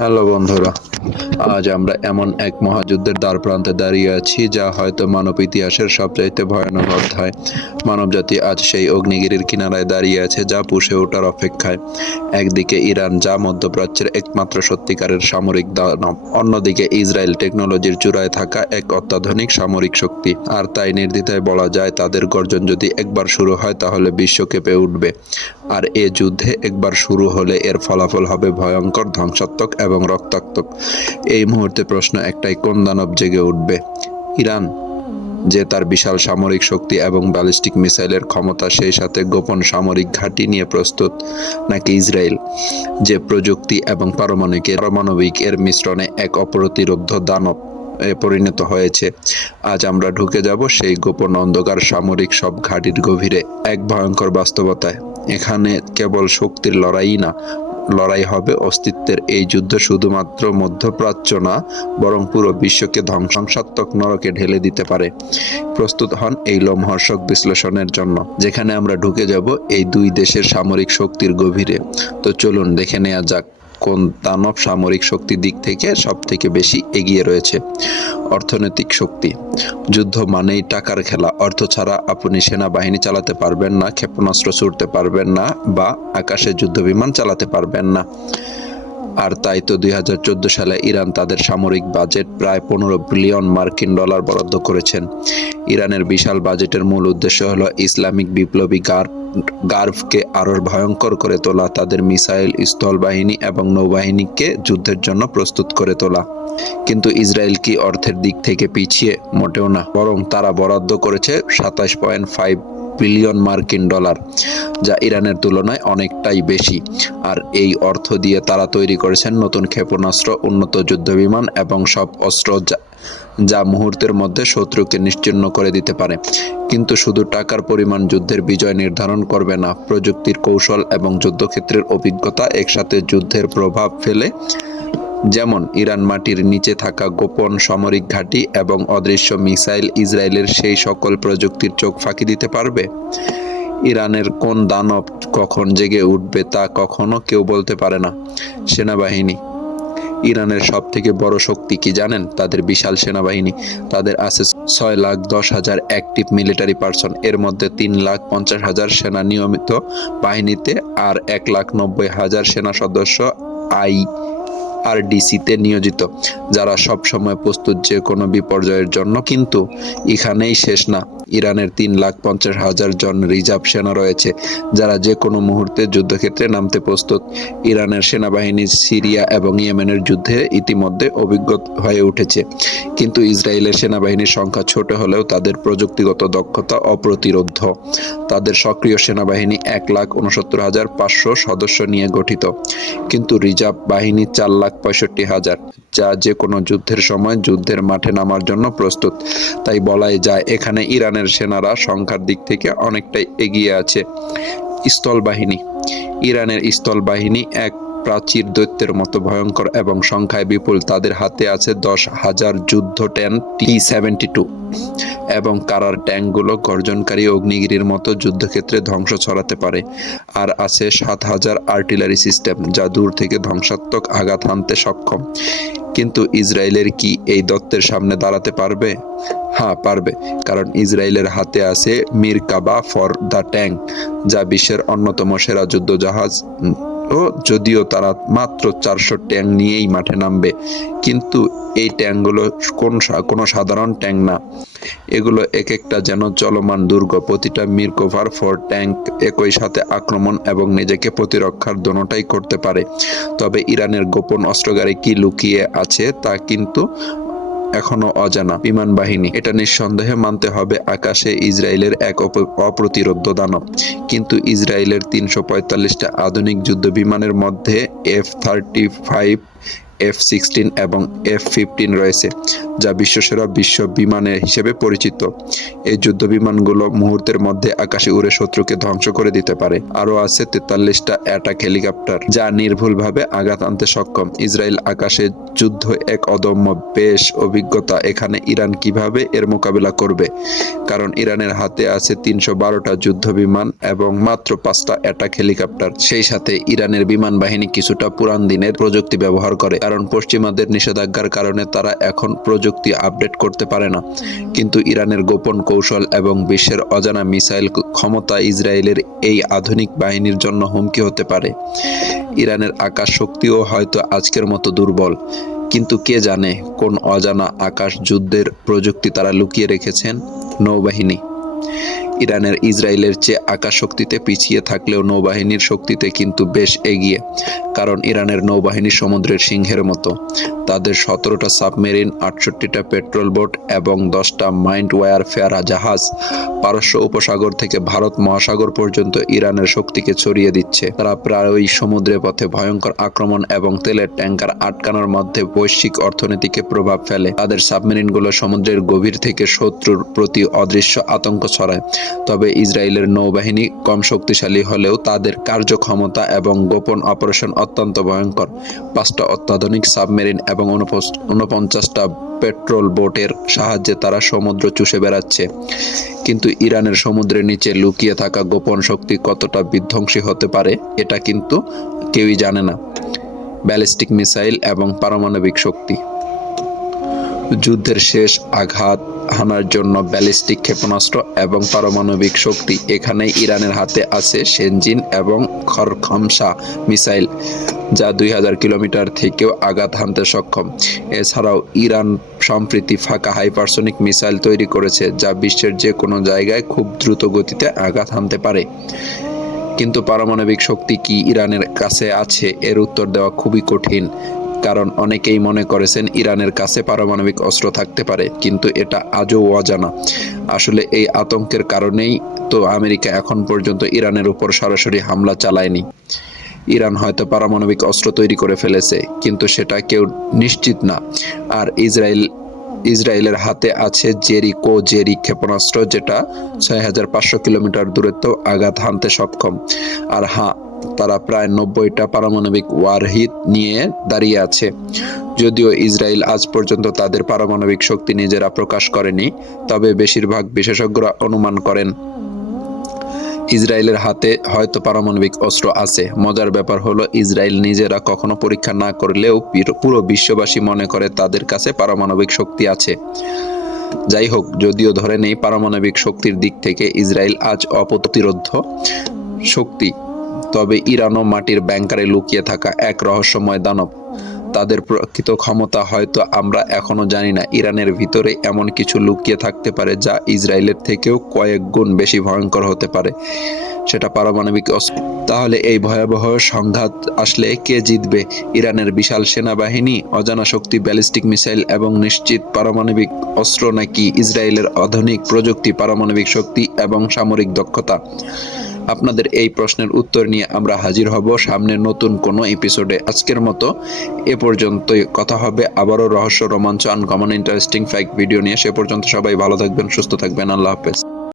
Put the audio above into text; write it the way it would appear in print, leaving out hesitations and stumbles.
Hello বন্ধুরা, আজ আমরা এমন এক মহাযুদ্ধের দ্বারপ্রান্তে দাঁড়িয়ে আছি যা হয়তো মানব ইতিহাসের সবচাইতে ভয়ানক অধ্যায়। মানবজাতি আজ সেই অগ্নিগিরির কিনারায় দাঁড়িয়ে আছে যা পুষে ওঠার অপেক্ষায়। একদিকে ইরান, যা মধ্যপ্রাচ্যের একমাত্র সত্যিকারের সামরিক দানব, অন্যদিকে ইসরায়েল, টেকনোলজির চূড়ায় থাকা এক অত্যাধুনিক সামরিক শক্তি। আর তাই নির্দ্বিধায় বলা যায়, তাদের গর্জন যদি একবার শুরু হয় তাহলে বিশ্ব কেঁপে উঠবে। আর এ যুদ্ধে একবার শুরু হলে এর ফলাফল হবে ভয়ঙ্কর, ধ্বংসাত্মক এবং রক্তাক্ত। এই মুহূর্তে প্রশ্ন একটাই, কোন দানব জেগে উঠবে? ইরান, যে তার বিশাল সামরিক শক্তি এবং ব্যালিস্টিক মিসাইলের ক্ষমতা, সেই সাথে গোপন সামরিক ঘাঁটি নিয়ে প্রস্তুত, নাকি ইসরায়েল, যে প্রযুক্তি এবং পারমাণবিক এর মিশ্রণে এক অপ্রতিরোধ্য দানব পরিণত হয়েছে? আজ আমরা ঢুকে যাব সেই গোপন অন্ধকার সামরিক সব ঘাঁটির গভীরে, এক ভয়ঙ্কর বাস্তবতায়। এখানে কেবল শক্তির লড়াই না, লড়াই হবে অস্তিত্বের। এই যুদ্ধ শুধুমাত্র মধ্যপ্রাচ্য না, বরং পুরো বিশ্বকে ধ্বংসাত্মক নরকে ঢেলে দিতে পারে। প্রস্তুত হন এই লোমহর্ষক বিশ্লেষণের জন্য, যেখানে আমরা ঢুকে যাব এই দুই দেশের সামরিক শক্তির গভীরে। তো চলুন দেখে নেওয়া যাক, কোন দানব সামরিক শক্তির দিক থেকে সব থেকে বেশি এগিয়ে রয়েছে। অর্থনৈতিক শক্তি। যুদ্ধ মানেই টাকার খেলা। অর্থ ছাড়া আপনি সেনাবাহিনী চালাতে পারবেন না, ক্ষেপণাস্ত্র ছুড়তে পারবেন না, বা আকাশে যুদ্ধবিমান চালাতে পারবেন না। আর তাই তো 2014 সালে ইরান তাদের সামরিক বাজেট প্রায় 15 বিলিয়ন মার্কিন ডলার বরাদ্দ করেছেন। ইরানের বিশাল বাজেটের মূল উদ্দেশ্য হলো ইসলামিক বিপ্লবী গার্ভকে আরও ভয়ঙ্কর করে তোলা, তাদের মিসাইল, স্থলবাহিনী এবং নৌবাহিনীকে যুদ্ধের জন্য প্রস্তুত করে তোলা। কিন্তু ইসরায়েল কি অর্থের দিক থেকে পিছিয়ে? মোটেও না, বরং তারা বরাদ্দ করেছে 27.5 বিলিয়ন মার্কিন ডলার, যা ইরানের তুলনায় অনেকটাই বেশি। আর এই অর্থ দিয়ে তারা তৈরি করেছেন নতুন ক্ষেপণাস্ত্র, উন্নত যুদ্ধবিমান এবং সব অস্ত্র যা মুহূর্তের মধ্যে শত্রুকে নিশ্চিহ্ন করে দিতে পারে। কিন্তু শুধু টাকার পরিমাণ যুদ্ধের বিজয় নির্ধারণ করবে না। প্রযুক্তির কৌশল এবং যুদ্ধক্ষেত্রের অভিজ্ঞতা একসাথে যুদ্ধের প্রভাব ফেলে। যেমন ইরান মাটির নিচে থাকা গোপন সামরিক ঘাঁটি এবং অদৃশ্য মিসাইল ইসরায়েলের সেই সকল প্রযুক্তির চোখ ফাঁকি দিতে পারবে। ইরানের কোন দানব কখন জেগে উঠবে তা কখনো কেউ বলতে পারে না। সেনাবাহিনী। ইরানের সব থেকে বড় শক্তি কি জানেন? তাদের বিশাল সেনাবাহিনী। তাদের আছে 6,10,000 অ্যাক্টিভ মিলিটারি পার্সন, এর মধ্যে 3,50,000 সেনা নিয়মিত বাহিনীতে আর 1,90,000 সেনা সদস্য আইআরডিসিতে নিয়োজিত, যারা সব সময় প্রস্তুত যে কোনো বিপর্যয়ের জন্য। কিন্তু এখানেই শেষ না। ইরানের 3,50,000 জন রিজার্ভ সেনা রয়েছে, যারা যে কোনো মুহূর্তে যুদ্ধক্ষেত্রে নামতে প্রস্তুত। ইরানের সেনাবাহিনী সিরিয়া এবং ইয়েমেনের যুদ্ধে ইতিমধ্যে অভিজ্ঞ হয়ে উঠেছে। কিন্তু ইসরায়েলের সেনাবাহিনীর সংখ্যা ছোট হলেও তাদের প্রযুক্তিগত দক্ষতা অপ্রতিরোধ্য। তাদের সক্রিয় সেনাবাহিনী 1,69,500 সদস্য নিয়ে গঠিত, কিন্তু রিজার্ভ বাহিনী 4,65,000, যা যে কোনো যুদ্ধের সময় যুদ্ধের মাঠে নামার জন্য প্রস্তুত। তাই বলাই যায়, এখানে ইরানের সেনারা সংখ্যার দিক থেকে অনেকটাই এগিয়ে আছে। স্থলবাহিনী। ইরানের স্থলবাহিনী এক প্রাচীর দৈত্যের মতো ভয়ঙ্কর এবং সংখ্যায় বিপুল। তাদের হাতে আছে 10,000 যুদ্ধ ট্যাঙ্ক T-72 এবং কারার ট্যাঙ্কগুলো গর্জনকারী অগ্নিগিরির মতো যুদ্ধক্ষেত্রে ধ্বংস ছড়াতে পারে। আর আছে 7,000 আর্টিলারি সিস্টেম, যা দূর থেকে ধ্বংসাত্মক আঘাত হানতে সক্ষম। কিন্তু ইসরায়েলের কি এই দত্তের সামনে দাঁড়াতে পারবে? হ্যাঁ, পারবে, কারণ ইসরায়েলের হাতে আছে মিরকাবা ফর দ্য ট্যাঙ্ক, যা বিশ্বের অন্যতম সেরা যুদ্ধজাহাজ। যদিও তারা মাত্র 400 ট্যাঙ্ক নিয়েই মাঠে নামবে, কিন্তু এই ট্যাঙ্কগুলো কোনো সাধারণ ট্যাঙ্ক না। এগুলো এক একটা যেন চলমান দুর্গ। প্রতিটা মিরকোভার ফর ট্যাঙ্ক একই সাথে আক্রমণ এবং নিজেকে প্রতিরক্ষার দোনোটাই করতে পারে। তবে ইরানের গোপন অস্ত্রাগারে কি লুকিয়ে আছে তা কিন্তু এখনো অজানা। বিমান বাহিনী। এটা নিঃসন্দেহে মানতে হবে, আকাশে ইসরায়েলের এক অপ্রতিরোধ্য দানব। কিন্তু ইসরায়েলের 345টা আধুনিক যুদ্ধ বিমানের মধ্যে F-35, F-16 এবং F-15 রয়েছে, যা বিশ্বসেরা বিমানের হিসেবে পরিচিত। এই যুদ্ধ বিমানগুলো মুহূর্তের মধ্যে আকাশে উড়ে শত্রুকে ধ্বংস করে দিতে পারে। আরও আছে 43টা অ্যাটাক হেলিকপ্টার, যা নির্ভুলভাবে আঘাত আনতে সক্ষম। ইসরায়েল আকাশে যুদ্ধ এক অদম্য বেশ অভিজ্ঞতা। এখানে ইরান কিভাবে এর মোকাবিলা করবে? কারণ ইরানের হাতে আছে 312টা যুদ্ধ বিমান এবং মাত্র 5টা অ্যাটাক হেলিকপ্টার। সেই সাথে ইরানের বিমান বাহিনী কিছুটা পুরান দিনের প্রযুক্তি ব্যবহার করে। কারণ পশ্চিমাদের নিষেধাজ্ঞার কারণে তারা এখন প্রযুক্তি আপডেট করতে পারে না। কিন্তু ইরানের গোপন কৌশল এবং বিশ্বের অজানা মিসাইল ক্ষমতা ইসরায়েলের এই আধুনিক বাহিনীর জন্য হুমকি হতে পারে। ইরানের আকাশ শক্তিও হয়তো আজকের মতো দুর্বল, কিন্তু কে জানে কোন অজানা আকাশ যুদ্ধের প্রযুক্তি তারা লুকিয়ে রেখেছেন। নৌবাহিনী ইরানের ইসরায়েলের চেয়ে আকাশ শক্তিতে পিছিয়ে থাকলেও নৌবাহিনীর শক্তিতে কিন্তু বেশ এগিয়ে, কারণ ইরানের নৌবাহিনী সমুদ্রের সিংহের মতো। তাদের 17টা সাবমেরিন, 68টা পেট্রোল বোট এবং 10টা মাইন্ড ওয়ারফেয়ার জাহাজ পারস্য উপসাগর থেকে ভারত মহাসাগর পর্যন্ত ইরানের শক্তিকে ছড়িয়ে দিচ্ছে। তারা প্রায়ই সমুদ্রের পথে ভয়ঙ্কর আক্রমণ এবং তেলের ট্যাঙ্কার আটকানোর মধ্যে বৈশ্বিক অর্থনীতিকে প্রভাব ফেলে। তাদের সাবমেরিনগুলো সমুদ্রের গভীর থেকে শত্রুর প্রতি অদৃশ্য আতঙ্ক ছড়ায়। তবে ইসরায়েলের নৌবাহিনী কম শক্তিশালী হলেও তাদের কার্যক্ষমতা এবং গোপন অপারেশন অত্যন্ত ভয়ঙ্কর। 5টা অত্যাধুনিক সাবমেরিন এবং 49টা পেট্রোল বোটের সাহায্যে তারা সমুদ্র চুষে বেড়াচ্ছে। কিন্তু ইরানের সমুদ্রের নিচে লুকিয়ে থাকা গোপন শক্তি কতটা বিধ্বংসী হতে পারে এটা কিন্তু কেউই জানে না। ব্যালিস্টিক মিসাইল এবং পারমাণবিক শক্তি যুদ্ধের শেষ আঘাত হানার জন্য ব্যালিস্টিক ক্ষেপণাস্ত্র এবং পারমাণবিক শক্তি এখানেই ইরানের হাতে আছে সেনজিন এবং খরখমসা মিসাইল, যা 2000 কিলোমিটার থেকেও আঘাত হানতে সক্ষম। এছাড়াও ইরান সম্প্রতি ফাঁকা হাইপারসনিক মিসাইল তৈরি করেছে, যা বিশ্বের যে কোনো জায়গায় খুব দ্রুত গতিতে আঘাত হানতে পারে। কিন্তু পারমাণবিক শক্তি কি ইরানের কাছে আছে, এর উত্তর দেওয়া খুবই কঠিন, কারণ অনেকেই মনে করেছেন ইরানের কাছে পারমাণবিক অস্ত্র থাকতে পারে, কিন্তু এটা আজও অজানা। আসলে এই আতঙ্কের কারণেই তো আমেরিকা এখন পর্যন্ত ইরানের উপর সরাসরি হামলা চালায়নি। ইরান হয়তো পারমাণবিক অস্ত্র তৈরি করে ফেলেছে, কিন্তু সেটা কেউ নিশ্চিত না। আর ইসরায়েলের হাতে আছে জেরি ক্ষেপণাস্ত্র, যেটা 6500 কিলোমিটার দূরত্বেও আঘাত হানতে সক্ষম। আর হ্যাঁ, তারা প্রায় 90টা পারমাণবিক ওয়ারহিদ নিয়ে দাঁড়িয়ে আছে। যদিও ইসরায়েল আজ পর্যন্ত তাদের পারমাণবিক শক্তি নিজেরা প্রকাশ করেনি, তবে বেশিরভাগ বিশেষজ্ঞরা অনুমান করেন ইসরায়েলের হাতে হয়তো পারমাণবিক অস্ত্র আছে। মজার ব্যাপার হলো, ইসরায়েল নিজেরা কখনো পরীক্ষা না করলেও পুরো বিশ্ববাসী মনে করে তাদের কাছে পারমাণবিক শক্তি আছে। যাই হোক, যদিও ধরে নেই পারমাণবিক শক্তির দিক থেকে ইসরায়েল আজ অপ্রতিরোধ শক্তি, তবে ইরানও মাটির ব্যাংকারে লুকিয়ে থাকা এক রহস্যময় দানব। তাদের প্রকৃত ক্ষমতা হয়তো আমরা এখনো জানি না। ইরানের ভিতরে এমন কিছু লুকিয়ে থাকতে পারে যা ইসরায়েলের থেকেও কয়েক গুণ বেশি ভয়ঙ্কর হতে পারে, সেটা পারমাণবিক অস্ত্র। তাহলে এই ভয়াবহ সংঘাত আসলে কে জিতবে? ইরানের বিশাল সেনাবাহিনী, অজানা শক্তি, ব্যালিস্টিক মিসাইল এবং নিশ্চিত পারমাণবিক অস্ত্র, নাকি ইসরায়েলের আধুনিক প্রযুক্তি, পারমাণবিক শক্তি এবং সামরিক দক্ষতা? আপনাদের এই প্রশ্নের উত্তর নিয়ে আমরা হাজির হব সামনের নতুন কোনো এপিসোডে। আজকের মতো এ পর্যন্তই। কথা হবে আবারও রহস্য, রোমাঞ্চ, আনকমন ইন্টারেস্টিং ফ্যাক্ট ভিডিও নিয়ে। সে পর্যন্ত সবাই ভালো থাকবেন, সুস্থ থাকবেন। আল্লাহ হাফেজ।